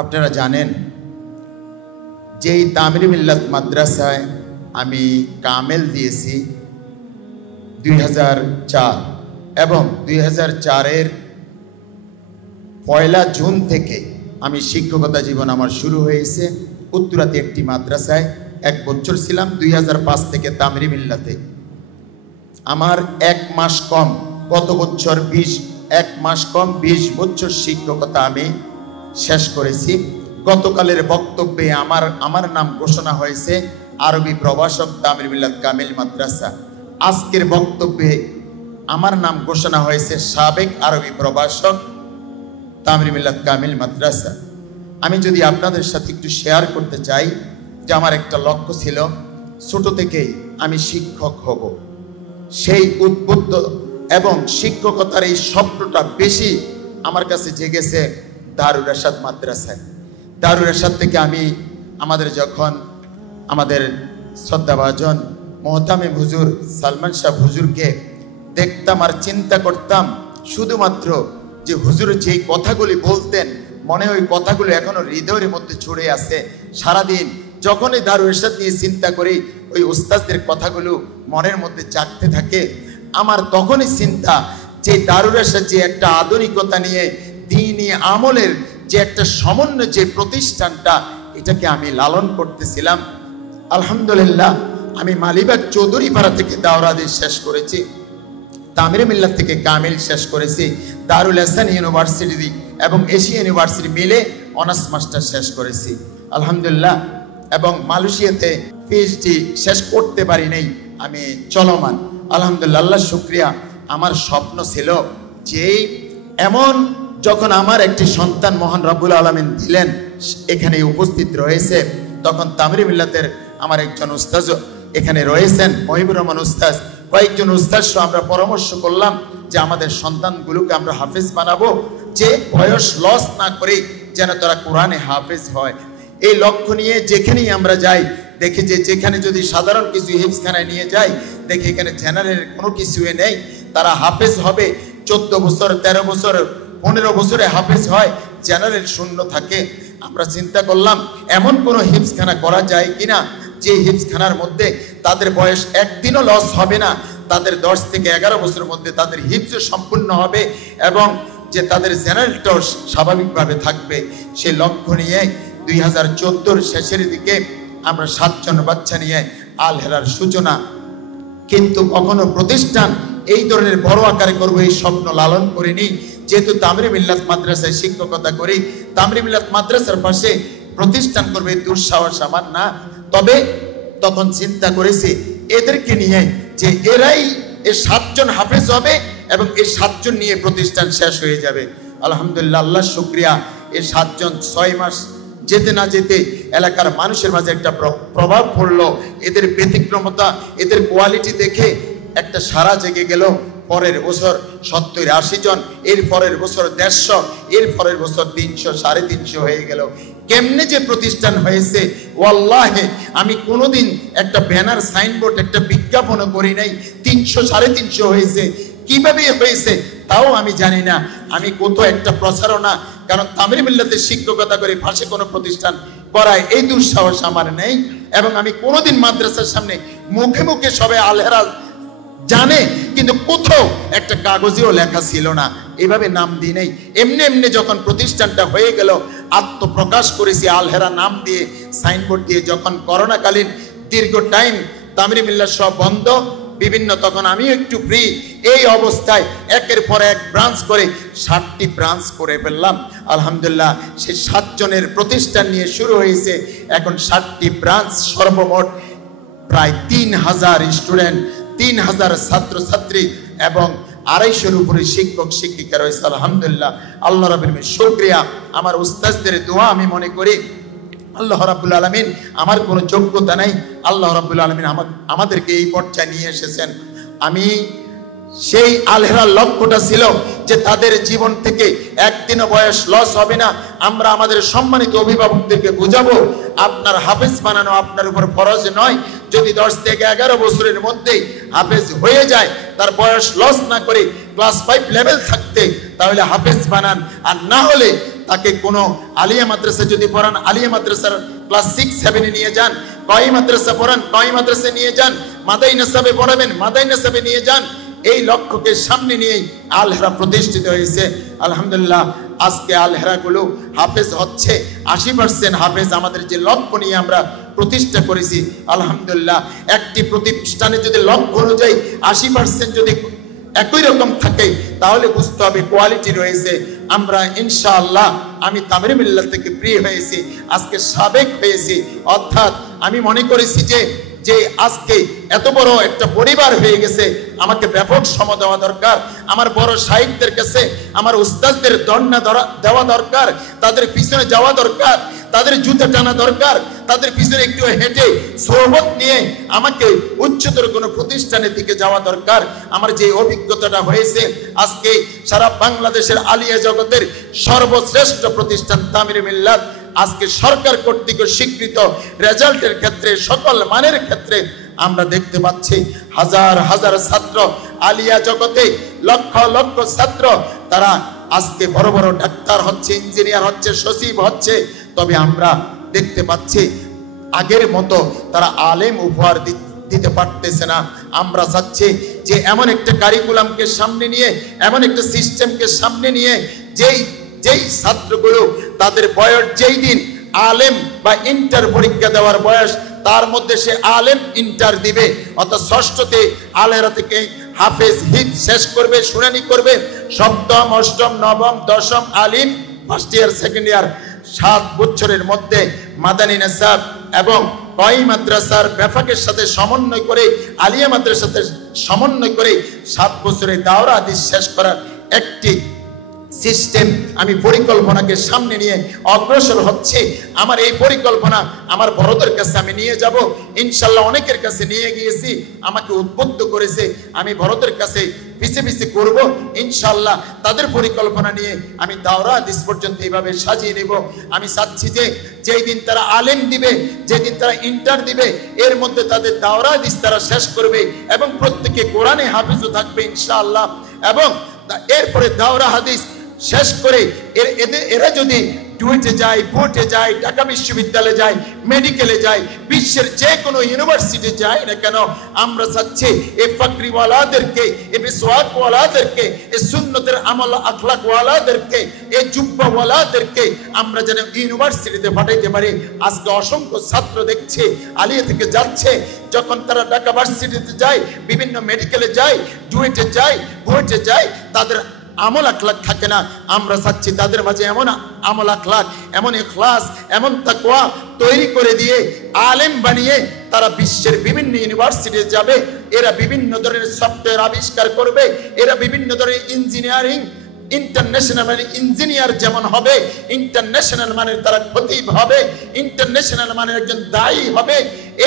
আপনারা জানেন যে এই তামিরি মিল্লাত মাদ্রাসায় আমি কামেল দিয়েছি 2004 এবং 2004-এর 1 জুন থেকে আমি শিক্ষকতা জীবন আমার শুরু হয়েছে। উত্তরাতে একটি মাদ্রাসায় 1 বছর ছিলাম। 2005 থেকে তামিরি মিল্লাতে আমার 1 মাস কম, কত বছর 1 মাস কম 20 বছর শিক্ষকতা আমি শেষ করেছি। গতকালের বক্তব্যে আমার নাম ঘোষণা হয়েছে আরবি প্রভাষক তামিরি মিল্লাত কামিল মাদ্রাসা। আজকের বক্তব্যে আমার নাম ঘোষণা হয়েছে সাবেক আরবি প্রভাষক তামিরি মিল্লাত কামিল মাদ্রাসা। আমি যদি আপনাদের সাথে একটু শেয়ার করতে চাই যে আমার একটা লক্ষ্য ছিল, ছোট থেকেই আমি শিক্ষক হব। সেই উদ্বুদ্ধ এবং শিক্ষকতার এই স্বপ্নটা বেশি আমার কাছে জেগেছে দারুল ইরশাদ মাদ্রাসায়। দারুল ইরশাদ থেকে আমি আমাদের শ্রদ্ধাভাজন মোহতামিম হুজুর সালমান শাহ হুজুরকে দেখতাম আর চিন্তা করতাম শুধুমাত্র যে হুজুর যেই কথাগুলি বলতেন, মনে ওই কথাগুলো এখনো হৃদয়ের মধ্যে ছড়ে আছে। সারাদিন যখনই দারুল ইরশাদ নিয়ে চিন্তা করি, ওই উস্তাদদের কথাগুলো মনের মধ্যে জাগতে থাকে। আমার তখনই চিন্তা যে দারুল ইরশাদ যে একটা আধুনিকতা নিয়ে দ্বীনি আমলের যে একটা সমন্বয় যে প্রতিষ্ঠানটা, এটাকে আমি লালন করতেছিলাম। আলহামদুলিল্লাহ, আমি মালিবাগ চৌধুরীপাড়া থেকে দাওরাদি শেষ করেছি, তামিরি মিল্লাত থেকে কামিল শেষ করেছি, দারুল ইহসান ইউনিভার্সিটি এবং এশিয়া ইউনিভার্সিটি মিলে অনার্স মাস্টার শেষ করেছি আলহামদুলিল্লাহ। এবং মালয়েশিয়াতে পিএইচডি শেষ করতে পারি নাই, আমি চলমান আলহামদুলিল্লাহ। আল্লাহ শুকরিয়া। আমার স্বপ্ন ছিল যে এমন যখন আমার একটি সন্তান মহান রব্বুল আলামিন দিলেন, এখানে উপস্থিত রয়েছে, তখন তামিরি মিল্লাতের আমার একজন উস্তাদ এখানে রয়েছেন, মহিবুর রহমান উস্তাদ, কয়েকজন উস্তাদ সহ আমরা পরামর্শ করলাম যে আমাদের সন্তানগুলোকে আমরা হাফেজ বানাবো, যে বয়স লস না করে যেন তারা কোরআনে হাফেজ হয়। এই লক্ষ্য নিয়ে যেখানেই আমরা যাই দেখি যে যেখানে যদি সাধারণ কিছু হিফজখানায় নিয়ে যাই, দেখি এখানে জেনারেল কোনো কিছুই নেই। তারা হাফেজ হবে 14 বছর, 13 বছর, 15 বছরে হাফেজ হয়, জেনারেল শূন্য থাকে। আমরা চিন্তা করলাম এমন কোনো হিফজখানা করা যায় কিনা যে হিফজখানার মধ্যে তাদের বয়স একদিনও লস হবে না, তাদের 10 থেকে 11 বছরের মধ্যে তাদের হিফজ সম্পূর্ণ হবে এবং যে তাদের জেনারেলটাও স্বাভাবিকভাবে থাকবে। সেই লক্ষ্য নিয়ে 2014-র শেষের দিকে আমরা 7 জন বাচ্চা নিয়ে আল হেরার সূচনা, কিন্তু কখনো প্রতিষ্ঠান এই ধরনের বড় আকারে করবো এই স্বপ্ন লালন করিনি। যেহেতু তামিরি মিল্লাত মাদ্রাসায় শিক্ষকতা করি, তামিরি মিল্লাত মাদ্রাসার পাশে প্রতিষ্ঠান করবে দুঃসাহস আমার না। তবে তখন চিন্তা করেছি এদেরকে নিয়ে যে এরাই 7 জন হাফেজ হবে এবং এই 7 জন নিয়ে প্রতিষ্ঠান শেষ হয়ে যাবে আলহামদুলিল্লাহ। আল্লাহ শুকরিয়া। এই 7 জন 6 মাস যেতে না যেতে এলাকার মানুষের মাঝে একটা প্রভাব পড়লো। এদের ব্যতিক্রমতা, এদের কোয়ালিটি দেখে একটা সারা জেগে গেল। পরের বছর 70-80 জন, এর পরের বছর 150, এর পরের বছর 300, 350 হয়ে গেল। কেমনে যে প্রতিষ্ঠান হয়েছে, ওয়াল্লাহি আমি কোনোদিন একটা ব্যানার, সাইনবোর্ড, একটা বিজ্ঞাপনও করি নাই। 300, 350 হয়েছে। কিভাবে হয়েছে তাও আমি জানি না। আমি কোথাও একটা প্রচারণা, কারণ তামিরি মিল্লাতের শিক্ষকতা করে পাশে কোনো প্রতিষ্ঠান করায় এই দুঃসাহস আমার নেই। এবং আমি কোনোদিন মাদ্রাসার সামনে মুখে মুখে সবাই আলহেরা জানে, কিন্তু কোথাও একটা কাগজেও লেখা ছিল না, এভাবে নাম দিই নাই। এমনি এমনি যখন প্রতিষ্ঠানটা হয়ে গেল, আত্মপ্রকাশ করেছি আলহেরা নাম দিয়ে, সাইনবোর্ড দিয়ে। যখন করোনাকালীন দীর্ঘ টাইম তামিরি মিল্লাত সব বন্ধ, বিভিন্ন, তখন আমিও একটু ফ্রি, এই অবস্থায় একের পর এক ব্রাঞ্চ করে 7টি ব্রাঞ্চ করে ফেললাম আলহামদুলিল্লাহ। সেই 7 জনের প্রতিষ্ঠান নিয়ে শুরু হয়েছে, এখন 7টি ব্রাঞ্চ, সর্বমোট প্রায় 3000 স্টুডেন্ট, 3000 ছাত্রছাত্রী এবং 250-এর উপরে শিক্ষক শিক্ষিকা রয়েছে আলহামদুলিল্লাহ। আল্লাহ রাব্বুল আলামিন শুকরিয়া। আমার উস্তাদদের দোয়া আমি মনে করি আল্লাহ রাব্বুল আলামিন, আমার কোনো যোগ্যতা নাই, আল্লাহ রাব্বুল আলামিন আমাদেরকে এই পর্যায়ে নিয়ে এসেছেন। আমি সেই আলহেরার লক্ষ্যটা ছিল যে তাদের জীবন থেকে একদিনও বয়স লস হবে না। আমরা আমাদের সম্মানিত অভিভাবকদেরকে বুঝাবো, আপনার হাফেজ বানানো আপনার উপর ফরজ নয়। যদি 10 থেকে 11 বছরের মধ্যে হাফেজ হয়ে যায়, তার বয়স লস না করে ক্লাস 5 লেভেল থাকতে, তাহলে হাফেজ বানান। আর না হলে তাকে কোনো আলিয়া মাদ্রাসা যদি পড়ান, আলিয়া মাদ্রাসার ক্লাস 6-7 নিয়ে যান, কয় মাদ্রাসা পড়ান, কয় মাদ্রাসা নিয়ে যান, মাদাইনা সাবে পড়াবেন, মাদাইনা সাবে নিয়ে যান। এই লক্ষ্যকে সামনে নিয়েই আল হেরা প্রতিষ্ঠিত হয়েছে। আলহামদুলিল্লাহ, আজকে আল হেরাগুলো হাফেজ হচ্ছে, 80% হাফেজ আমাদের যে লক্ষ্য নিয়ে আমরা প্রতিষ্ঠা করেছি। আলহামদুলিল্লাহ, একটি প্রতিষ্ঠানে যদি লক্ষ্য অনুযায়ী 80% যদি একই রকম থাকে তাহলে বুঝতে হবে কোয়ালিটি রয়েছে। আমরা ইনশাআল্লাহ, আমি তামিরি মিল্লাত থেকে প্রিয় হয়েছি, আজকে সাবেক হয়েছি, অর্থাৎ আমি মনে করেছি যে আজকে এত বড় একটা পরিবার হয়ে গেছে, আমাকে ব্যাপক সময় দেওয়া দরকার, আমার বড় সাহিত্যের কাছে আমার উস্তাদদের দন্না দেওয়া দরকার, তাদের পিছনে যাওয়া দরকার, তাদের জুতা টানা দরকার, তাদের পিছনে একটু হেঁটে সোহবত নিয়ে আমাকে উচ্চতর কোনো প্রতিষ্ঠানের দিকে যাওয়া দরকার। আমার যে অভিজ্ঞতাটা হয়েছে, আজকে সারা বাংলাদেশের আলিয়া জগতের সর্বশ্রেষ্ঠ প্রতিষ্ঠান তামিরি মিল্লাত আজকে সরকার কর্তৃক স্বীকৃত, রেজাল্টের ক্ষেত্রে, সকল মানের ক্ষেত্রে আমরা দেখতে পাচ্ছি হাজার হাজার ছাত্র, আলিয়া জগতে লক্ষ লক্ষ ছাত্র, তারা আজকে বড় বড় ডাক্তার হচ্ছে, ইঞ্জিনিয়ার হচ্ছে, সচিব হচ্ছে। তবে আমরা দেখতে পাচ্ছি আগের মতো তারা আলেম উপহার দিতে পারতেছে না। আমরা চাচ্ছি যে এমন একটা কারিকুলামকে সামনে নিয়ে, এমন একটা সিস্টেমকে সামনে নিয়ে, যেই ছাত্রগুলো তাদের বয়স যেই দিন আলেম বা ইন্টার পরীক্ষা দেওয়ার বয়স, তার মধ্যে সে আলেম ইন্টার দিবে, অর্থাৎ ষষ্ঠতে আলেরা থেকে হাফেজ হিফ শেষ করবে, শুনানি করবে, সপ্তম, অষ্টম, নবম, দশম আলিম, ফার্স্ট ইয়ার, সেকেন্ড ইয়ার, 7 বছরের মধ্যে মাদানী নিসাব এবং কয় মাদ্রাসার বেফাকের সাথে সমন্বয় করে, আলিয়া মাদ্রাসার সাথে সমন্বয় করে 7 বছরের দাওরা হাদিস শেষ করার একটি সিস্টেম, আমি পরিকল্পনাকে সামনে নিয়ে অগ্রসর হচ্ছে। আমার এই পরিকল্পনা আমার বড়দের কাছে আমি নিয়ে যাব ইনশাল্লাহ। অনেকের কাছে নিয়ে গিয়েছি, আমাকে উদ্বুদ্ধ করেছে, আমি বড়দের কাছে পিছে পিছে করব ইনশাল্লাহ। তাদের পরিকল্পনা নিয়ে আমি দাওরা হাদিস পর্যন্ত এইভাবে সাজিয়ে নেব। আমি চাচ্ছি যে যেই দিন তারা আলেম দিবে, যেদিন তারা ইন্টার দিবে, এর মধ্যে তাদের দাওরা হাদিস তারা শেষ করবে এবং প্রত্যেকে কোরআনে হাফিজও থাকবে ইনশাআল্লাহ। এবং এরপরে দাওরা হাদিস শেষ করে এরা যদি ডুয়েটে যায়, বোর্ডে যায়, ঢাকা বিশ্ববিদ্যালয়ে যায়, মেডিকেলে যায়, বিশ্বের যে কোনো ইউনিভার্সিটি যায় না কেন, আমরা চাচ্ছি এই ফাকরিওয়ালাদেরকে, এই বিসওয়াকওয়ালাদেরকে, এই সুন্নতের আমল আখলাকওয়ালাদেরকে, এই জুব্বাওয়ালাদেরকে আমরা যেন ইউনিভার্সিটিতে পাঠাইতে পারি। আজকে অসংখ্য ছাত্র দেখছে আলিয়া থেকে যাচ্ছে, যখন তারা ঢাকা ভার্সিটিতে যায়, বিভিন্ন মেডিকেলে যায়, ডুয়েটে যায়, বোর্ডে যায়, তাদের আমল আখলাক থাকে না। আমরা চাচ্ছি তাদের মাঝে এমন আমল আখলাক, এমন ইখলাস, এমন তাকওয়া তৈরি করে দিয়ে আলেম বানিয়ে তারা বিশ্বের বিভিন্ন ইউনিভার্সিটিতে যাবে। এরা বিভিন্ন ধরনের সফটওয়্যার আবিষ্কার করবে, এরা বিভিন্ন ধরনের ইঞ্জিনিয়ারিং, ইন্টারন্যাশনাল মানে ইঞ্জিনিয়ার যেমন হবে, ইন্টারন্যাশনাল মানের তারা খতিব হবে, ইন্টারন্যাশনাল মানের একজন দায়ী হবে।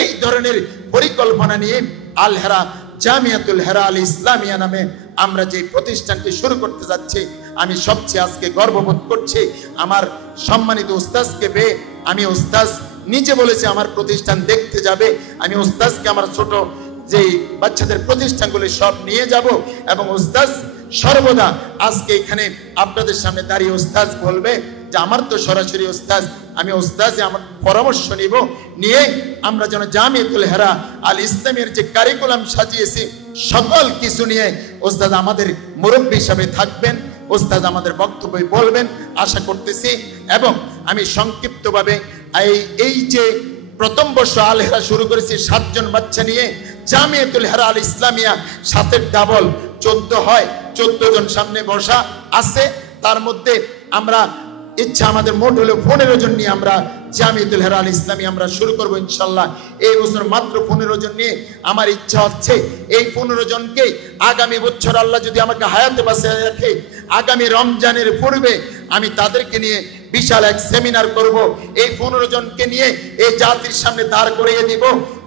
এই ধরনের পরিকল্পনা নিয়ে আল হেরা জামিয়াতুল হেরা আল ইসলামিয়া নামে আমরা যে প্রতিষ্ঠানটি শুরু করতে যাচ্ছি, আমি সবচেয়ে আজকে গর্ববোধ করছি আমার সম্মানিত উস্তাদকে পেয়ে। আমি উস্তাদ নিজে বলেছি আমার প্রতিষ্ঠান দেখতে যাবে, আমি উস্তাদকে আমার ছোট যে বাচ্চাদের প্রতিষ্ঠানগুলি সব নিয়ে যাব এবং উস্তাদ সর্বদা আজকে এখানে আপনাদের সামনে দাঁড়িয়ে উস্তাদ বলবে যে আমার তো সরাসরি উস্তাদ, আমি উস্তাদে আমার পরামর্শ নিব, নিয়ে আমরা যেন জামিয়াতুল হেরা আল ইসলামের যে কারিকুলাম সাজিয়েছি সকল কিছু নিয়ে উস্তাদ আমাদের মুরব্বী হিসাবে থাকবেন, উস্তাদ আমাদের বক্তব্য বলবেন আশা করতেছি। এবং আমি সংক্ষিপ্তভাবে এই যে প্রথম বর্ষ আল হেরা শুরু করেছি 7 জন বাচ্চা নিয়ে, জামিয়াতুল হেরা আল ইসলামিয়া 7-এর ডাবল 14 হয়, 14 জন সামনে বসা আছে। তার মধ্যে আমরা ইচ্ছা আমাদের মোট হলো 15 জন নিয়ে আমরা জামিয়াতুল হেরা আল ইসলামী আমরা শুরু করব ইনশাআল্লাহ। এই বছর মাত্র 15 জন নিয়ে আমার ইচ্ছা হচ্ছে এই 15 জনকে আগামী বছর আল্লাহ যদি আমাকে হায়াতে বাঁচিয়ে রাখে, আগামী রমজানের পূর্বে আমি তাদেরকে নিয়ে বিশাল এক সেমিনার করব। এই 15 জনকে নিয়ে এই জাতির সামনে দাঁড় করিয়ে দিব।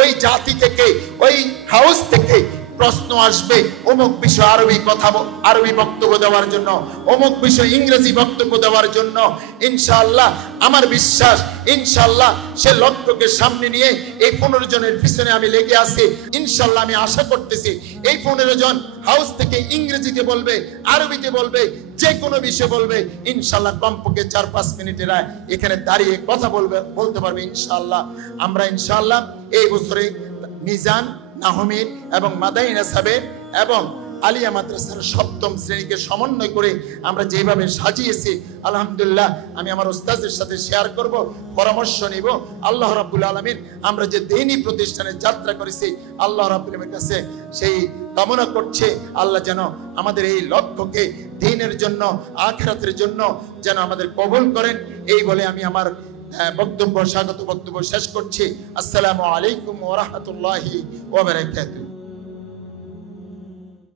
ওই জাতি থেকে, ওই হাউস থেকে প্রশ্ন আসবে অমুক বিষয় আরবি বক্তব্য দেওয়ার জন্য, অমুক বিষয় ইংরেজি বক্তব্য দেওয়ার জন্য। ইনশাআল্লাহ আমার বিশ্বাস, ইনশাআল্লাহ সে লক্ষ্যকে সামনে নিয়ে এই 15 জনের পিছনে আমি লেগে আছি। ইনশাআল্লাহ আমি আশা করতেছি এই 15 জন হাউস থেকে ইংরেজিতে বলবে, আরবিতে বলবে, যে কোনো বিষয় বলবে। ইনশাআল্লাহ কমপক্ষে 4-5 মিনিটের এখানে দাঁড়িয়ে কথা বলতে পারবে ইনশাআল্লাহ। আমরা ইনশাআল্লাহ এই বছরে মিজান, নাহমিদ এবং মাদাইনা সাবের এবং আলিয়া মাদ্রাসার 7ম শ্রেণীকে সমন্বয় করে আমরা যেভাবে সাজিয়েছি, আলহামদুলিল্লাহ আমি আমার উস্তাদের সাথে শেয়ার করব, পরামর্শ নিব। আল্লাহ রাব্বুল আলামিন আমরা যে দ্বীনি প্রতিষ্ঠানে যাত্রা করেছি, আল্লাহ রাব্বুল আলামিনের কাছে সেই কামনা করছে আল্লাহ যেন আমাদের এই লক্ষ্যকে দ্বীনের জন্য, আখিরাতের জন্য যেন আমাদের কবুল করেন। এই বলে আমি আমার স্বাগত বক্তব্য শেষ করছি। আসসালামু আলাইকুম ওয়া রাহমাতুল্লাহি ওয়া বারাকাতুহু।